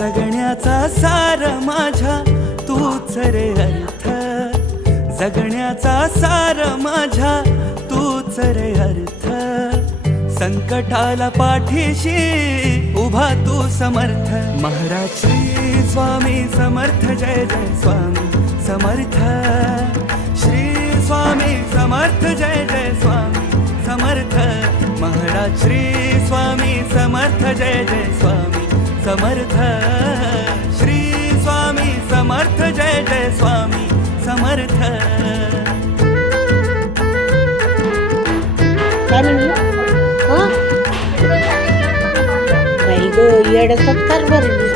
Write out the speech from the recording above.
जगण्याचा सार माझ्या तूच रे अर्थ, जगण्याचा सार माझ्या तूच रे अर्थ. संकटाला पाठीशी उभा तू समर्थ. महाराज श्री स्वामी समर्थ, जय जय स्वामी समर्थ. श्री स्वामी समर्थ, जय जय स्वामी समर्थ. महाराज श्री स्वामी समर्थ, जय जय स्वामी समर्थ. श्री स्वामी समर्थ, जय जय स्वामी समर्थ. बाई गो येड सत्कार भरली.